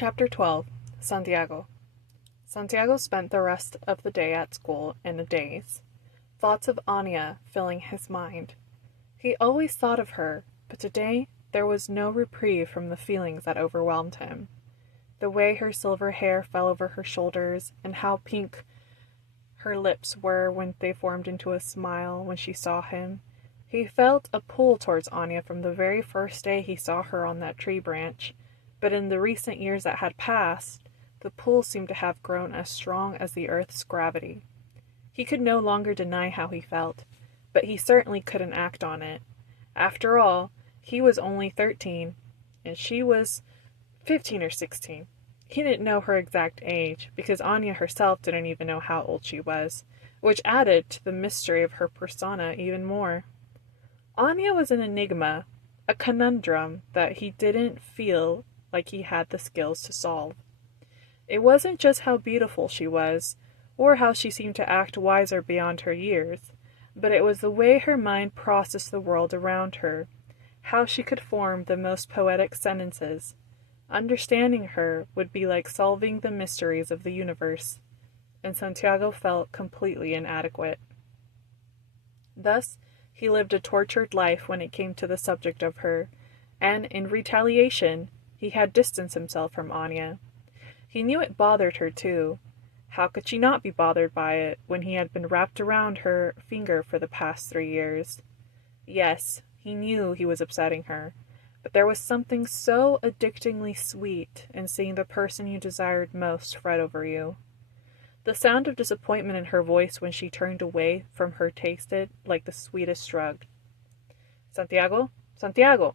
Chapter 12. Santiago. Santiago spent the rest of the day at school in a daze, thoughts of Anya filling his mind. He always thought of her, but today there was no reprieve from the feelings that overwhelmed him. The way her silver hair fell over her shoulders, and how pink her lips were when they formed into a smile when she saw him. He felt a pull towards Anya from the very first day he saw her on that tree branch. But in the recent years that had passed, the pull seemed to have grown as strong as the earth's gravity. He could no longer deny how he felt, but he certainly couldn't act on it. After all, he was only 13, and she was 15 or 16. He didn't know her exact age, because Anya herself didn't even know how old she was, which added to the mystery of her persona even more. Anya was an enigma, a conundrum that he didn't feel like he had the skills to solve. It wasn't just how beautiful she was, or how she seemed to act wiser beyond her years, but it was the way her mind processed the world around her, how she could form the most poetic sentences. Understanding her would be like solving the mysteries of the universe, and Santiago felt completely inadequate. Thus, he lived a tortured life when it came to the subject of her, and in retaliation, he had distanced himself from Anya. He knew it bothered her, too. How could she not be bothered by it when he had been wrapped around her finger for the past 3 years? Yes, he knew he was upsetting her, but there was something so addictingly sweet in seeing the person you desired most fret over you. The sound of disappointment in her voice when she turned away from her tasted like the sweetest drug. Santiago? Santiago!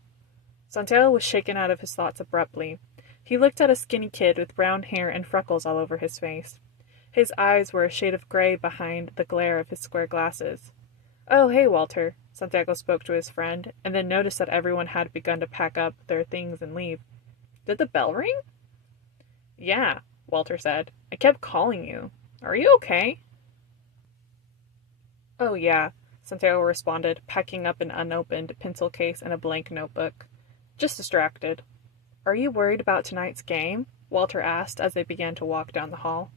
Santiago was shaken out of his thoughts abruptly. He looked at a skinny kid with brown hair and freckles all over his face. His eyes were a shade of gray behind the glare of his square glasses. "Oh, hey, Walter," Santiago spoke to his friend, and then noticed that everyone had begun to pack up their things and leave. "Did the bell ring?" "Yeah," Walter said. "I kept calling you. Are you okay?" "Oh, yeah," Santiago responded, packing up an unopened pencil case and a blank notebook. "Just distracted." "Are you worried about tonight's game?" Walter asked as they began to walk down the hall.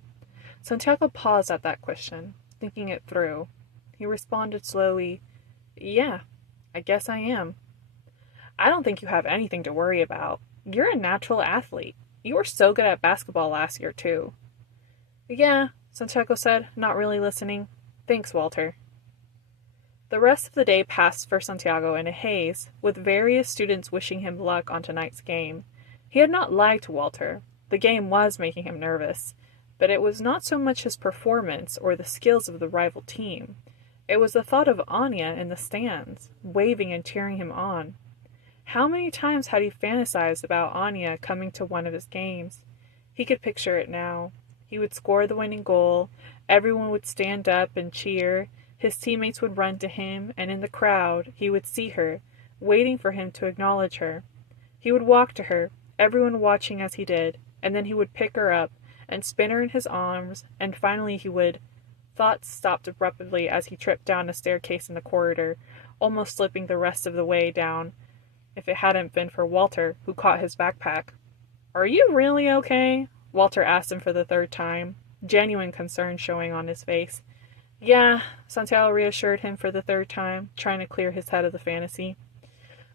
Santiago paused at that question, thinking it through. He responded slowly, "Yeah, I guess I am." "I don't think you have anything to worry about. You're a natural athlete. You were so good at basketball last year, too." "Yeah," Santiago said, not really listening. "Thanks, Walter." The rest of the day passed for Santiago in a haze, with various students wishing him luck on tonight's game. He had not lied to Walter. The game was making him nervous, but it was not so much his performance or the skills of the rival team. It was the thought of Anya in the stands, waving and cheering him on. How many times had he fantasized about Anya coming to one of his games? He could picture it now. He would score the winning goal, everyone would stand up and cheer, his teammates would run to him, and in the crowd he would see her, waiting for him to acknowledge her. He would walk to her, everyone watching as he did, and then he would pick her up and spin her in his arms, and finally he would... Thoughts stopped abruptly as he tripped down a staircase in the corridor, almost slipping the rest of the way down, if it hadn't been for Walter, who caught his backpack. "Are you really okay?" Walter asked him for the 3rd time, genuine concern showing on his face. "Yeah," Santiago reassured him for the 3rd time, trying to clear his head of the fantasy.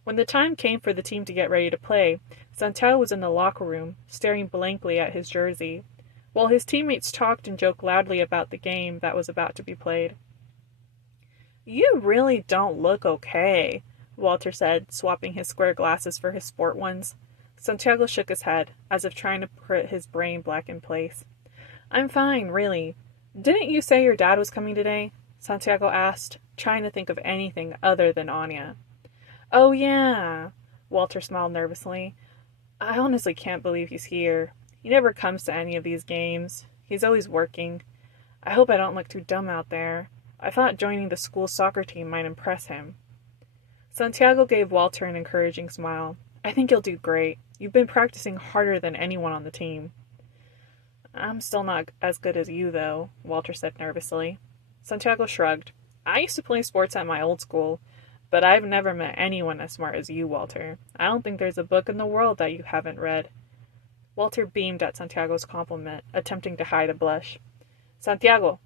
When the time came for the team to get ready to play, Santiago was in the locker room, staring blankly at his jersey, while his teammates talked and joked loudly about the game that was about to be played. "You really don't look okay," Walter said, swapping his square glasses for his sport ones. Santiago shook his head, as if trying to put his brain back in place. "I'm fine, really. Didn't you say your dad was coming today?" Santiago asked, trying to think of anything other than Anya. "Oh, yeah," Walter smiled nervously. "I honestly can't believe he's here. He never comes to any of these games. He's always working. I hope I don't look too dumb out there. I thought joining the school soccer team might impress him." Santiago gave Walter an encouraging smile. "I think you'll do great. You've been practicing harder than anyone on the team." "I'm still not as good as you, though," Walter said nervously. Santiago shrugged. "I used to play sports at my old school, but I've never met anyone as smart as you, Walter. I don't think there's a book in the world that you haven't read." Walter beamed at Santiago's compliment, attempting to hide a blush. Santiago!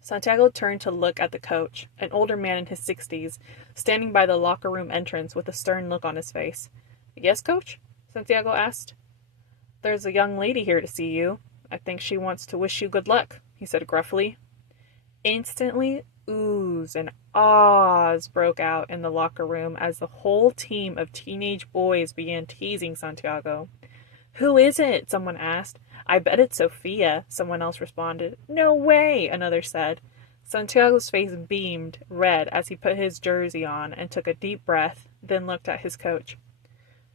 Santiago turned to look at the coach, an older man in his 60s, standing by the locker room entrance with a stern look on his face. Yes, coach? Santiago asked. There's a young lady here to see you. I think she wants to wish you good luck, he said gruffly. Instantly, oohs and ahs broke out in the locker room as the whole team of teenage boys began teasing Santiago. Who is it? Someone asked. I bet it's Sophia, someone else responded. No way, another said. Santiago's face beamed red as he put his jersey on and took a deep breath, then looked at his coach.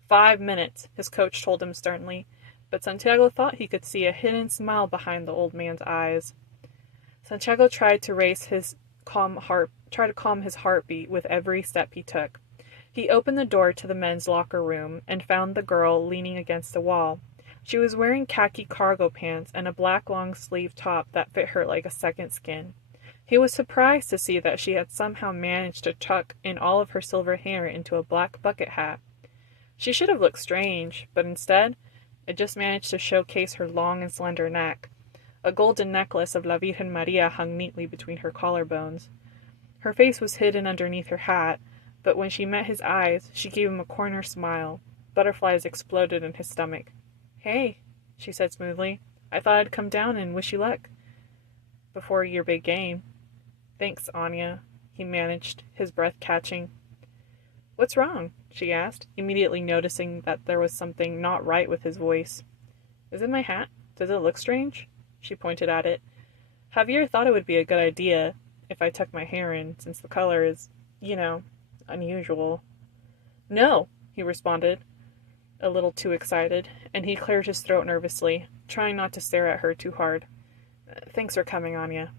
5 minutes, his coach told him sternly, but Santiago thought he could see a hidden smile behind the old man's eyes. Santiago tried to calm his heartbeat with every step he took. He opened the door to the men's locker room and found the girl leaning against the wall. She was wearing khaki cargo pants and a black long-sleeve top that fit her like a second skin. He was surprised to see that she had somehow managed to tuck in all of her silver hair into a black bucket hat. She should have looked strange, but instead, it just managed to showcase her long and slender neck. A golden necklace of La Virgen Maria hung neatly between her collarbones. Her face was hidden underneath her hat, but when she met his eyes, she gave him a corner smile. Butterflies exploded in his stomach. Hey, she said smoothly. I thought I'd come down and wish you luck. Before your big game. Thanks, Anya, he managed, his breath catching. What's wrong? She asked, immediately noticing that there was something not right with his voice. Is it my hat? Does it look strange? She pointed at it. Javier thought it would be a good idea if I tuck my hair in, since the color is, unusual. No, he responded, a little too excited, and he cleared his throat nervously, trying not to stare at her too hard. Thanks for coming, Anya.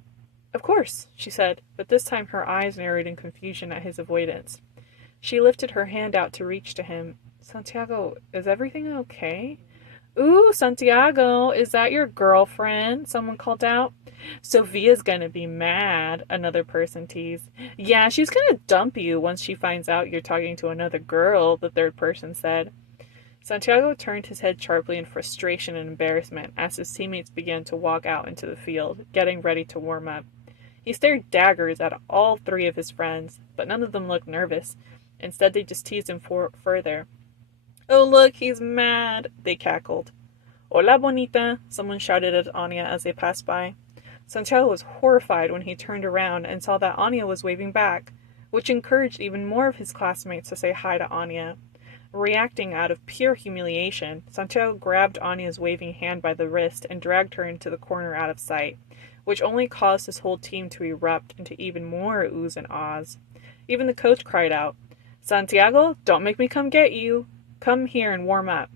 Of course, she said, but this time her eyes narrowed in confusion at his avoidance. She lifted her hand out to reach to him. Santiago, is everything okay? Ooh, Santiago, is that your girlfriend? Someone called out. Sophia's gonna be mad, another person teased. Yeah, she's gonna dump you once she finds out you're talking to another girl, the third person said. Santiago turned his head sharply in frustration and embarrassment as his teammates began to walk out into the field, getting ready to warm up. He stared daggers at all three of his friends, but none of them looked nervous. Instead, they just teased him further. Oh, look, he's mad, they cackled. Hola, bonita, someone shouted at Anya as they passed by. Santiago was horrified when he turned around and saw that Anya was waving back, which encouraged even more of his classmates to say hi to Anya. Reacting out of pure humiliation, Santiago grabbed Anya's waving hand by the wrist and dragged her into the corner out of sight, which only caused his whole team to erupt into even more oohs and ahs. Even the coach cried out, Santiago, don't make me come get you. Come here and warm up.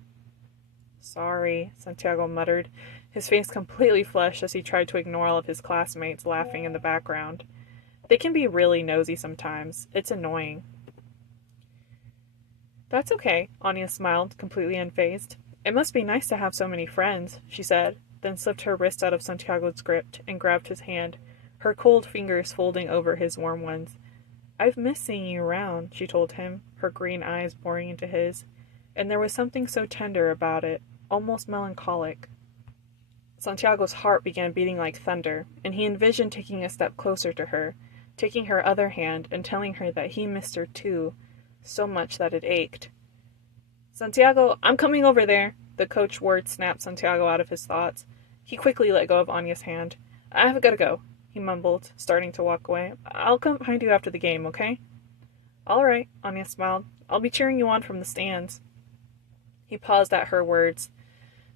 Sorry, Santiago muttered, his face completely flushed as he tried to ignore all of his classmates laughing in the background. They can be really nosy sometimes. It's annoying. That's okay, Anya smiled, completely unfazed. It must be nice to have so many friends, she said, then slipped her wrist out of Santiago's grip and grabbed his hand, her cold fingers folding over his warm ones. I've missed seeing you around, she told him, her green eyes boring into his, and there was something so tender about it, almost melancholic. Santiago's heart began beating like thunder, and he envisioned taking a step closer to her, taking her other hand and telling her that he missed her too, so much that it ached. Santiago, I'm coming over there, the coach word snapped Santiago out of his thoughts. He quickly let go of Anya's hand. I've got to go, he mumbled, starting to walk away. I'll come behind you after the game, okay? All right, Anya smiled. I'll be cheering you on from the stands. He paused at her words.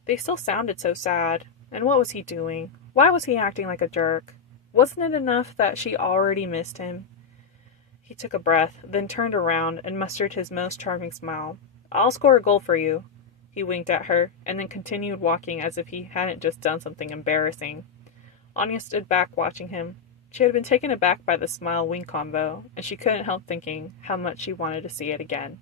They still sounded so sad. And what was he doing? Why was he acting like a jerk? Wasn't it enough that she already missed him? He took a breath, then turned around and mustered his most charming smile. I'll score a goal for you. He winked at her, and then continued walking as if he hadn't just done something embarrassing. Anya stood back watching him. She had been taken aback by the smile-wink combo, and she couldn't help thinking how much she wanted to see it again.